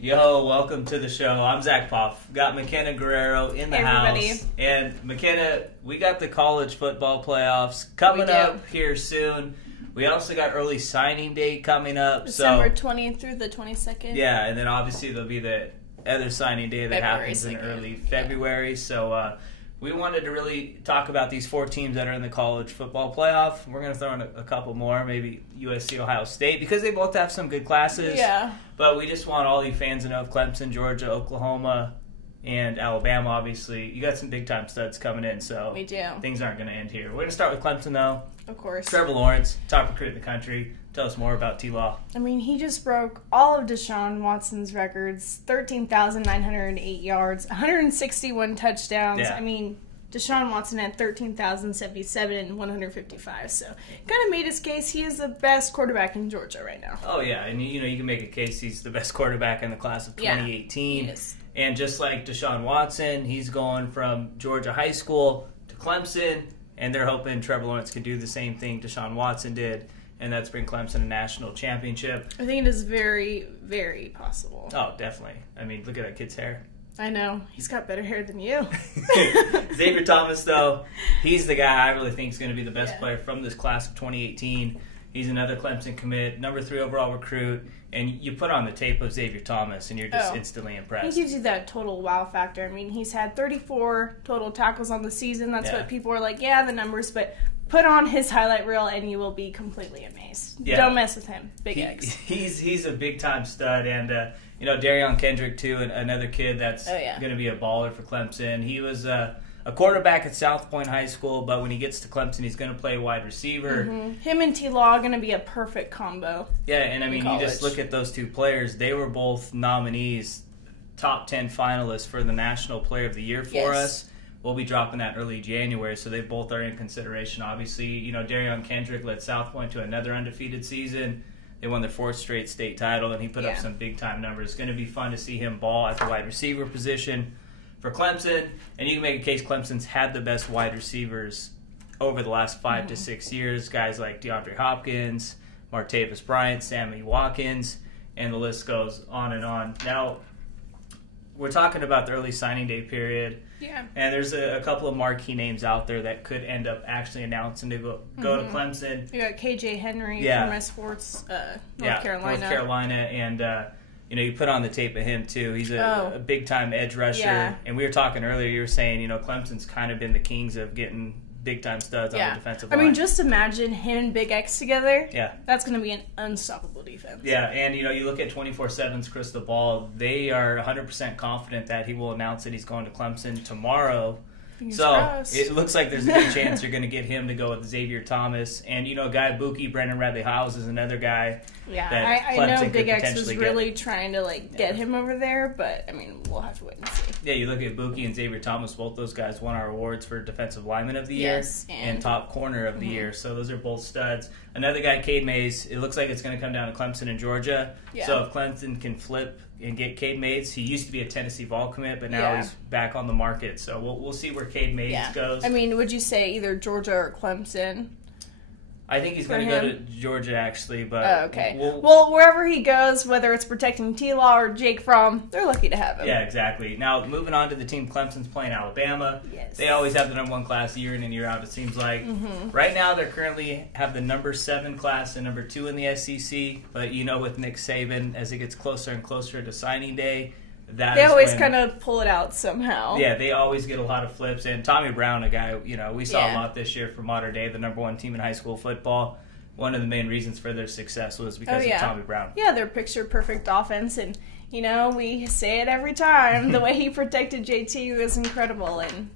Yo, welcome to the show. I'm Zack Poff. Got Myckena Guerrero in the house. And Myckena, we got the college football playoffs coming up here soon. We also got early signing day coming up. December 20th through the 22nd. Yeah, and then obviously there'll be the other signing day that happens in early February. So we wanted to really talk about these 4 teams that are in the college football playoff. We're going to throw in a couple more, maybe USC, Ohio State, because they both have some good classes. Yeah. But we just want all you fans to know of Clemson, Georgia, Oklahoma, and Alabama, obviously. You got some big-time studs coming in, so we do. Things aren't going to end here. We're going to start with Clemson, though. Of course. Trevor Lawrence, top recruit in the country. Tell us more about T-Law. I mean, he just broke all of Deshaun Watson's records, 13,908 yards, 161 touchdowns. Yeah. I mean, Deshaun Watson had 13,077 and 155. So, kind of made his case. He is the best quarterback in Georgia right now. Oh, yeah. And, you can make a case he's the best quarterback in the class of 2018. Yeah, he is. And just like Deshaun Watson, he's going from Georgia high school to Clemson, and they're hoping Trevor Lawrence can do the same thing Deshaun Watson did, and that's bring Clemson a national championship. I think it is very, very possible. Oh, definitely. I mean, look at that kid's hair. I know. He's got better hair than you. Xavier Thomas, though, he's the guy I really think is going to be the best player from this class of 2018. He's another Clemson commit, number 3 overall recruit, and you put on the tape of Xavier Thomas, and you're just instantly impressed. He gives you that total wow factor. I mean, he's had 34 total tackles on the season. That's what people are like, the numbers, but put on his highlight reel, and you will be completely amazed. Yeah. Don't mess with him. Big X. He's a big-time stud, and Darion Kendrick, too, another kid that's going to be a baller for Clemson. He was a quarterback at South Point High School, but when he gets to Clemson, he's going to play wide receiver. Mm-hmm. Him and T-Law are going to be a perfect combo. Yeah, and I mean, you just look at those 2 players. They were both nominees, top 10 finalists for the National Player of the Year for us. We'll be dropping that early January, so they both are in consideration. Obviously, Darion Kendrick led South Point to another undefeated season. They won their 4th straight state title, and he put up some big-time numbers. It's going to be fun to see him ball at the wide receiver position for Clemson. And you can make a case Clemson's had the best wide receivers over the last 5 to 6 years. Guys like DeAndre Hopkins, Martavis Bryant, Sammy Watkins, and the list goes on and on. Now, we're talking about the early signing day period. Yeah. And there's a couple of marquee names out there that could end up actually announcing to go to Clemson. You got KJ Henry from S. Sports, North Carolina. North Carolina. And, you put on the tape of him, too. He's a big-time edge rusher. Yeah. And we were talking earlier, you were saying, Clemson's kind of been the kings of getting big-time studs on the defensive line. I mean, just imagine him and Big X together. Yeah. That's going to be an unstoppable defense. Yeah, and, you look at 24/7's Crystal Ball. They are 100% confident that he will announce that he's going to Clemson tomorrow. It looks like there's a good chance you're going to get him to go with Xavier Thomas. And, Guy Buki, Brendan Radley-Hiles is another guy. Yeah, I know Big X was really trying to, get him over there, but, I mean, we'll have to wait and see. Yeah, you look at Buki and Xavier Thomas, both those guys won our awards for Defensive Lineman of the Year and Top Corner of the Year. So those are both studs. Another guy, Cade Mays, it looks like it's going to come down to Clemson and Georgia. Yeah. So if Clemson can flip and get Cade Mays, he used to be a Tennessee Vol commit, but now he's back on the market. So we'll see where Cade Mays goes. I mean, would you say either Georgia or Clemson? I think he's going to go to Georgia, actually. But okay. Well, wherever he goes, whether it's protecting T-Law or Jake Fromm, they're lucky to have him. Yeah, exactly. Now, moving on to the team Clemson's playing Alabama. Yes. They always have the number 1 class year in and year out, it seems like. Right now, they currently have the number 7 class and number 2 in the SEC. But, with Nick Saban, as it gets closer and closer to signing day, they always kind of pull it out somehow. Yeah, they always get a lot of flips. And Tommy Brown, a guy, we saw a lot this year for Mater Dei, the number 1 team in high school football. One of the main reasons for their success was because of Tommy Brown. Yeah, their picture-perfect offense. And, we say it every time. The way he protected JT was incredible. And,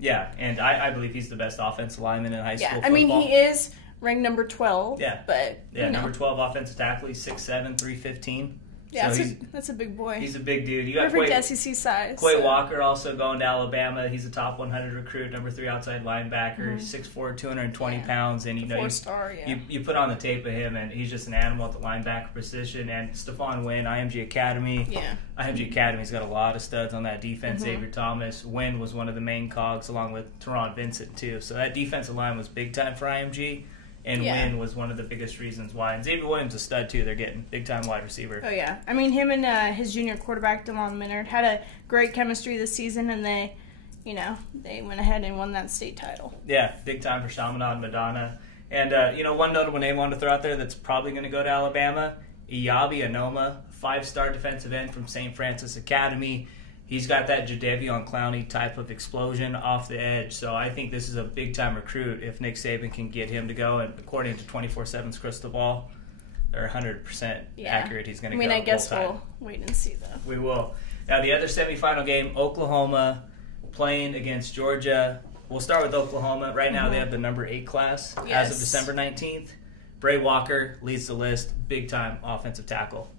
Yeah, and I believe he's the best offensive lineman in high school football. I mean, he is ranked number 12. Yeah. But, number 12 offensive tackle. He's 6'7", 315. Yeah, so that's a big boy. He's a big dude. You got perfect SEC size. Quay Walker also going to Alabama. He's a top 100 recruit, number 3 outside linebacker, 6'4", 220 pounds, and you put on the tape of him, and he's just an animal at the linebacker position. And Stephon Wynn, IMG Academy. Yeah, IMG Academy's got a lot of studs on that defense. Xavier Thomas, Wynn was one of the main cogs, along with Teron Vincent too. So that defensive line was big time for IMG. and Wynn was one of the biggest reasons why. And Xavier Williams is a stud, too. They're getting big-time wide receiver. Oh, yeah. I mean, him and his junior quarterback, DeLon Minard, had a great chemistry this season, and they went ahead and won that state title. Yeah, big time for Chaminade Madonna. And, one notable name I wanted to throw out there that's probably going to go to Alabama, Iyabi Anoma, 5-star defensive end from St. Francis Academy. He's got that Jadeveon Clowney type of explosion off the edge. So I think this is a big-time recruit if Nick Saban can get him to go. And according to 24/7's Crystal Ball, they're 100% accurate. He's going to go. I guess we'll wait and see, though. We will. Now, the other semifinal game, Oklahoma playing against Georgia. We'll start with Oklahoma. Right now, they have the number 8 class as of December 19th. Bray Walker leads the list. Big-time offensive tackle.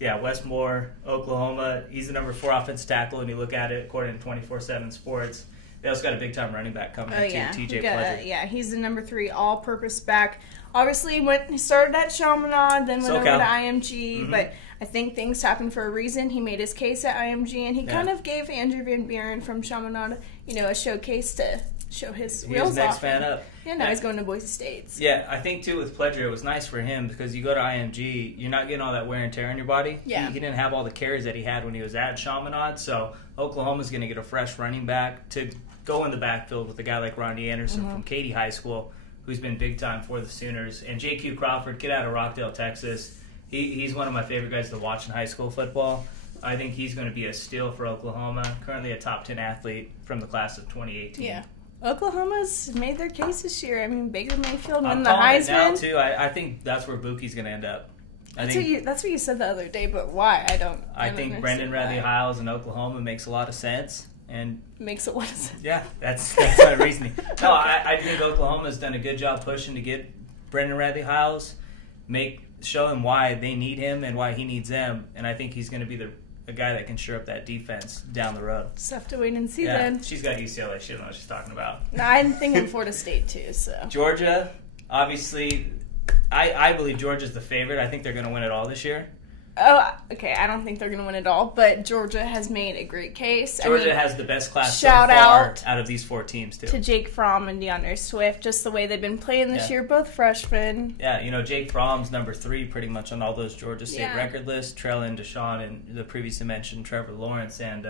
Yeah, Wes Moore, Oklahoma. He's the number 4 offensive tackle, and you look at it according to 24/7 Sports. They also got a big-time running back coming in, too, TJ Pleasure. Yeah, he's the number 3 all-purpose back. Obviously, he started at Chaminade, then went over to IMG, but I think things happened for a reason. He made his case at IMG, and he kind of gave Andrew Van Buren from Chaminade, a showcase to show his wheels off. Next fan up. Yeah, now he's going to Boise State. Yeah, I think, too, with Pledger, it was nice for him because you go to IMG, you're not getting all that wear and tear on your body. Yeah. He didn't have all the carries that he had when he was at Chaminade, so Oklahoma's going to get a fresh running back to go in the backfield with a guy like Ronnie Anderson from Katy High School, who's been big time for the Sooners. And J.Q. Crawford, kid out of Rockdale, Texas. He's one of my favorite guys to watch in high school football. I think he's going to be a steal for Oklahoma. Currently a top 10 athlete from the class of 2018. Yeah. Oklahoma's made their case this year. I mean, Baker Mayfield won the Heisman. Now too. I think that's where Buki's going to end up. That's what you said the other day, but why? I think Brendan Radley-Hiles in Oklahoma makes a lot of sense. And makes a lot of sense. Yeah, that's my reasoning. No, I think Oklahoma's done a good job pushing to get Brendan Radley-Hiles, show him why they need him and why he needs them, and I think he's going to be a guy that can shore up that defense down the road. Just have to wait and see then. She's got UCLA. She doesn't know what she's talking about. No, I'm thinking Florida State too. So Georgia, obviously, I believe Georgia's the favorite. I think they're going to win it all this year. Oh, okay. I don't think they're going to win it all, but Georgia has made a great case. Georgia has the best class so far out of these 4 teams, too. To Jake Fromm and DeAndre Swift, just the way they've been playing this year, both freshmen. Yeah, Jake Fromm's number 3 pretty much on all those Georgia State record lists. Trellin, Deshaun, and the previously mentioned Trevor Lawrence, and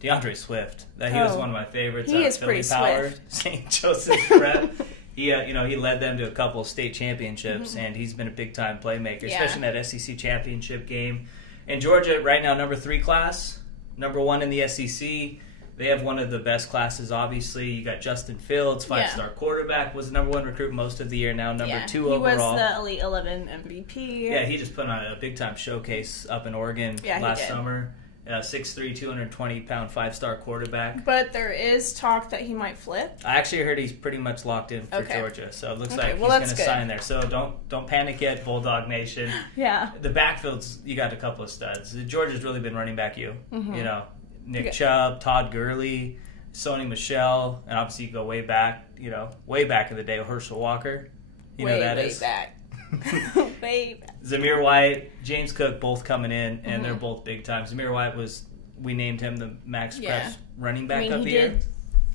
DeAndre Swift. He was one of my favorites. He is pretty swift. St. Joseph's Prep. He led them to a couple of state championships, and he's been a big-time playmaker, especially in that SEC championship game. And Georgia, right now, number 3 class, number 1 in the SEC. They have one of the best classes, obviously. You got Justin Fields, 5-star quarterback, was the number 1 recruit most of the year, now number 2 overall. He was the Elite 11 MVP. Yeah, he just put on a big-time showcase up in Oregon last summer. 6'3", 220-pound, 5-star quarterback. But there is talk that he might flip. I actually heard he's pretty much locked in for Georgia, so it looks like he's going to sign there. So don't panic yet, Bulldog Nation. Yeah. The backfields, you got a couple of studs. Georgia's really been running back Nick Chubb, Todd Gurley, Sony Michel, and obviously you go way back in the day with Herschel Walker. You know who that is? Back. Way back. Zamir White, James Cook, both coming in, and they're both big time. Zamir White we named him the MaxPreps running back of the year. He did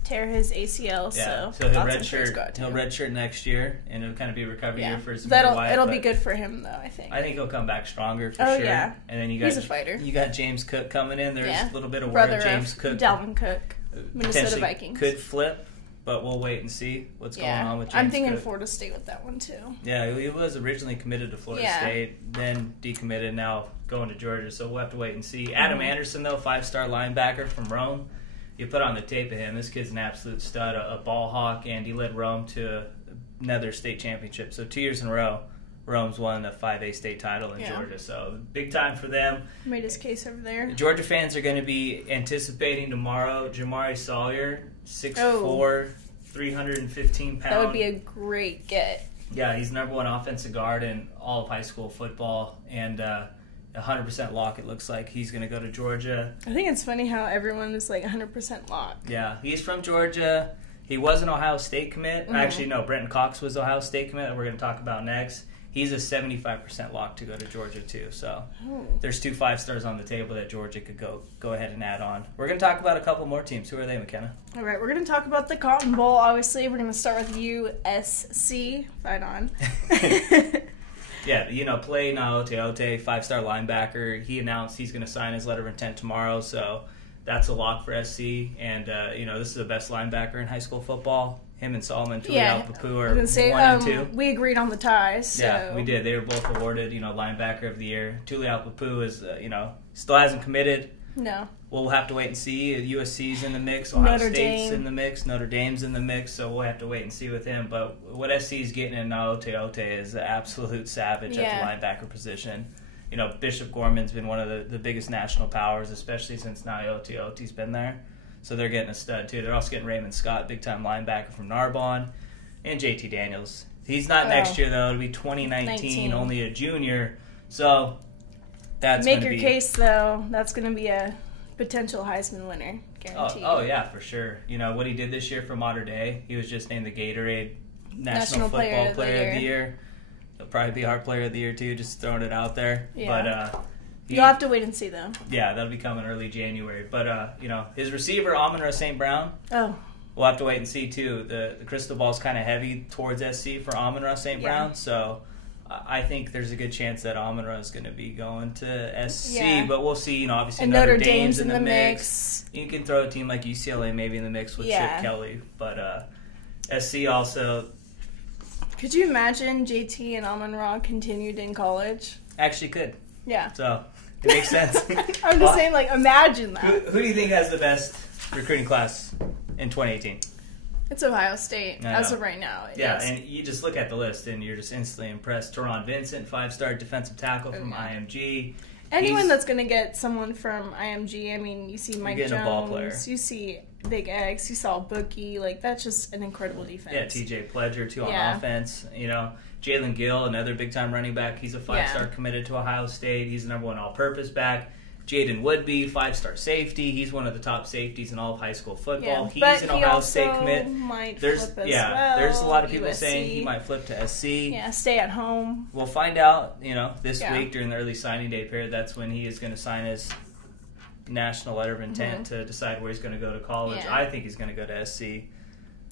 tear his ACL, so he'll redshirt next year, and it'll kind of be a recovery year for Zamir White. It'll be good for him, though, I think. I think he'll come back stronger for sure. Yeah. And then he's a fighter. You got James Cook coming in. There's a little bit of brother word James Cook, Dalvin Cook, Minnesota Vikings, could flip. But we'll wait and see what's going on with James I'm thinking Cook. Florida State with that one, too. Yeah, he was originally committed to Florida State, then decommitted, now going to Georgia. So we'll have to wait and see. Adam Anderson, though, 5-star linebacker from Rome. You put on the tape of him. This kid's an absolute stud, a ball hawk, and he led Rome to another state championship. So 2 years in a row, Rome's won a 5A state title in Georgia. So big time for them. Made his case over there. Georgia fans are going to be anticipating tomorrow Jamari Sawyer, 6'4", 315 pounds. That would be a great get. Yeah, he's number 1 offensive guard in all of high school football, and 100% lock it looks like. He's going to go to Georgia. I think it's funny how everyone is like 100% lock. Yeah, he's from Georgia. He was an Ohio State commit. Actually, no, Brenton Cox was Ohio State commit that we're going to talk about next. He's a 75% lock to go to Georgia, too. So there's 2 5-stars on the table that Georgia could go ahead and add on. We're going to talk about a couple more teams. Who are they, McKenna? All right, we're going to talk about the Cotton Bowl, obviously. We're going to start with USC. Fight on. Yeah, you know, Play Naote, 5-star linebacker. He announced he's going to sign his letter of intent tomorrow, so that's a lock for SC. And, you know, this is the best linebacker in high school football. Him and Solomon Tuliaupupu are 1 and 2. We agreed on the ties. So. Yeah, we did. They were both awarded, you know, linebacker of the year. Tuliaupupu is, you know, still hasn't committed. No. We'll have to wait and see. USC's in the mix. Ohio State's in the mix. Notre Dame's in the mix. So we'll have to wait and see with him. But what SC's getting in Naote is an absolute savage at the linebacker position. You know, Bishop Gorman's been one of the biggest national powers, especially since Naote's been there. So they're getting a stud, too. They're also getting Raymond Scott, big-time linebacker from Narbonne, and JT Daniels. He's not next year, though. It'll be 2019, only a junior. So that's going to be... Make your case, though. That's going to be a potential Heisman winner, guaranteed. Oh, yeah, for sure. You know, what he did this year for Mater Dei, he was just named the Gatorade National Football Player of the Year. He'll probably be our Player of the Year, too, just throwing it out there. Yeah. But you'll have to wait and see, though. Yeah, that'll be coming early January. But, you know, his receiver, Amon-Ra St. Brown, we'll have to wait and see, too. The crystal ball's kind of heavy towards SC for Amon-Ra St. Brown, so I think there's a good chance that Amon-Ra is going to be going to SC. Yeah. But we'll see, you know, obviously and Notre Dame's in the mix. You can throw a team like UCLA maybe in the mix with Chip Kelly. But SC also... Could you imagine JT and Amon-Ra continued in college? Actually could. Yeah. So... It makes sense. I'm just saying, like, imagine that. Who do you think has the best recruiting class in 2018? It's Ohio State, as of right now. And you just look at the list, and you're just instantly impressed. Teron Vincent, 5-star defensive tackle from IMG. Anyone that's going to get someone from IMG, I mean, you see Mike Jones, a ball player. You see Big X, you saw Bookie. Like, that's just an incredible defense. Yeah, TJ Pledger, too, on offense. You know, Jalen Gill, another big-time running back. He's a 5-star committed to Ohio State. He's the number 1 all-purpose back. Jaden Woodby, 5-star safety. He's one of the top safeties in all of high school football. Yeah, he's an Ohio State commit. There's a lot of people saying he might flip to SC. Yeah, stay at home. We'll find out, you know, this week during the early signing day period. That's when he is going to sign his national letter of intent to decide where he's going to go to college. I think he's going to go to SC,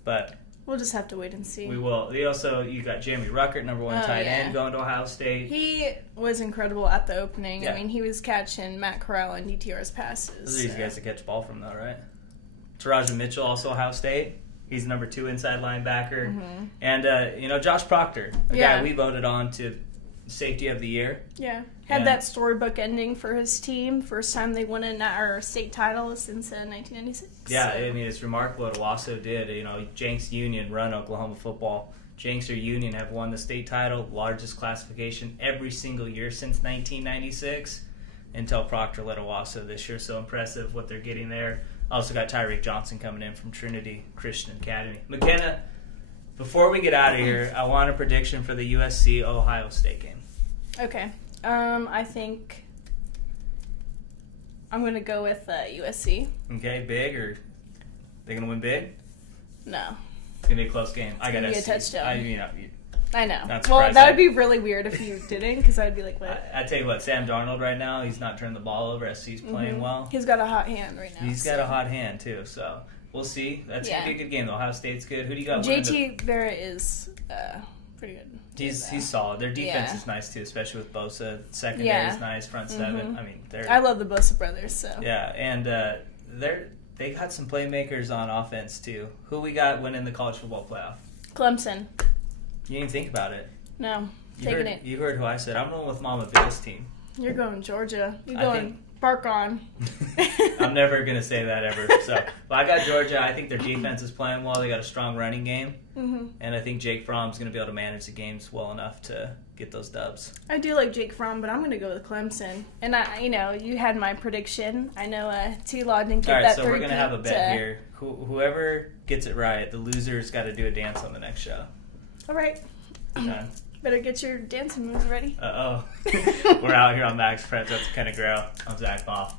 but we'll just have to wait and see. We will. You got Jeremy Ruckert, number 1 tight end, going to Ohio State. He was incredible at the opening. Yeah. I mean, he was catching Matt Corral and DTR's passes. Those are these guys to catch ball from, though, right? Taraja Mitchell, also Ohio State. He's number 2 inside linebacker. And, you know, Josh Proctor, a guy we voted on to safety of the year. Yeah. Had that storybook ending for his team. First time they won our state title since 1996. Yeah, I mean, it's remarkable what Owasso did. You know, Jenks Union run Oklahoma football. Jenks or Union have won the state title, largest classification every single year since 1996, until Proctor led Owasso this year. So impressive what they're getting there. Also got Tyreek Johnson coming in from Trinity Christian Academy. McKenna, before we get out of here, I want a prediction for the USC-Ohio State game. Okay. I think I'm going to go with USC. Okay, big, or they going to win big? No. It's going to be a close game. I got SC. Be a touchdown. I know. Well, that would be really weird if you didn't, because I'd be like, what? I tell you what, Sam Darnold right now, he's not turning the ball over. SC's playing well. He's got a hot hand right now. He's got a hot hand, too, so we'll see. That's going to be a good game, though. Ohio State's good. Who do you got? JT Vera is pretty good. He's solid. Their defense is nice, too, especially with Bosa. Secondary is nice, front seven. I mean, I love the Bosa brothers, so. Yeah, and they got some playmakers on offense, too. Who we got winning the college football playoff? Clemson. You didn't think about it. No, You heard who I said. I'm going with Mama Bill's team. You're going Georgia. You're going bark on. I'm never going to say that ever. So, but I got Georgia. I think their defense is playing well. They got a strong running game. And I think Jake Fromm's going to be able to manage the games well enough to get those dubs. I do like Jake Fromm, but I'm going to go with Clemson. And, you had my prediction. I know T-Law didn't get that. All right, so we're going to have a bet here. Whoever gets it right, the loser's got to do a dance on the next show. All right. Okay. Better get your dancing moves ready. We're out here on MaxPreps. That's Guerrero. I'm Zack Poff.